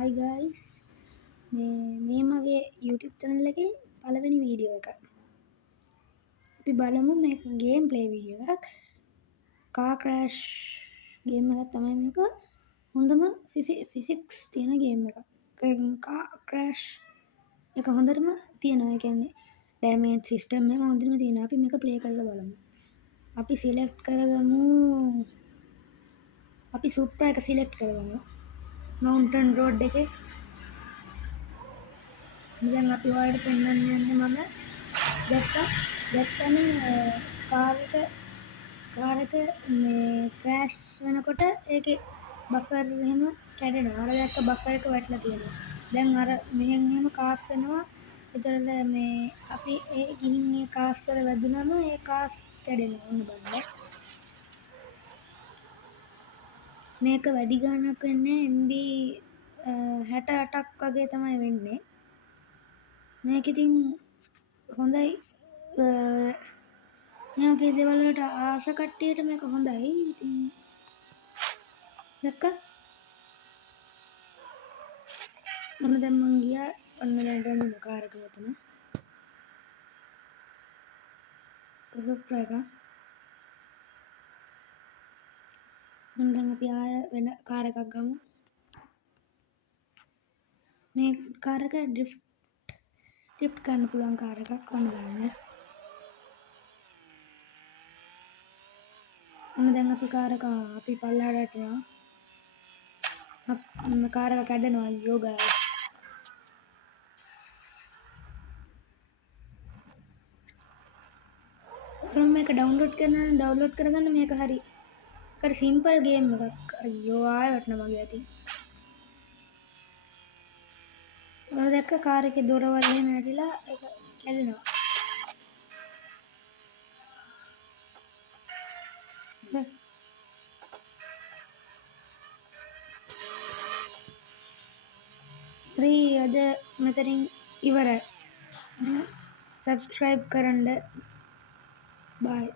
Hi guys, මේ මගේ YouTube channel එකේ පළවෙනි වීඩියෝ එක. අපි බලමු මේක ගේම් ප්ලේ වීඩියෝ එකක්. Car crash ගේම් එකක් තමයි මේක. හොඳම ෆිසික්ස් තියෙන ගේම් එකක්. car crash එක හොඳටම තියෙනවා. ඒ කියන්නේ damage system එක හොඳටම තියෙනවා. අපි මේක ප්ලේ කරලා බලමු. අපි select කරගමු. අපි Supra එක select කරගමු. Mountain road එකේ දැන් අපි ඔයාලට පෙන්වන්න යන්නේ මම දැක්කනේ කාර් එක මේ ක්‍රෑෂ් වෙනකොට ඒකේ බෆර් එහෙම කැඩෙනවා. අර දැක්ක බෆර් එක වැටලා තියෙනවා. දැන් අර මෙහෙන් එහෙම කාස් වෙනවා. ඒතරද මේ අපි ඒ ගිහින් මේ කාස් වල වැදුනම ඒ කාස් කැඩෙනවා. ඔන්න බලන්න. මේක වැඩි ගාණක් වෙන්නේ MB 68ක් වගේ තමයි වෙන්නේ. මේක ඉතින් හොඳයි මේ වගේ දේවල් වලට ආස කට්ටියට මේක හොඳයි. ඉතින් දැක්ක ඔන්න දැන් මං ගියා. ඔන්න දැන් ගමු කාර් එක මෙතන. Supra එක. ඔන්න දැන් අපි ආය වෙන කාර් එකක් ගමු. මේ කාර් එක ඩ්‍රිෆ්ට් කරන්න පුළුවන් කාර් එකක්. ඔන්න බලන්න. ඔන්න දැන් අපි කාර් එක අපි පල්ලෙහාට යනවා. කාර් එක කැඩෙනවා. අයියෝ ගායිස්. මේක ඩවුන්ලෝඩ් කරගන්න මේක හරි සිම්පල් ගේම් එකක්. අයියෝ ආය වැටෙනවා මගේ අතින්. ඔයාලා දැක්ක කාර් එකේ දොරවල් එහෙම වැටිලා ඒක කැඩෙනවා. හරි අද මෙතනින් ඉවරයි. subscribe කරන්න. bye.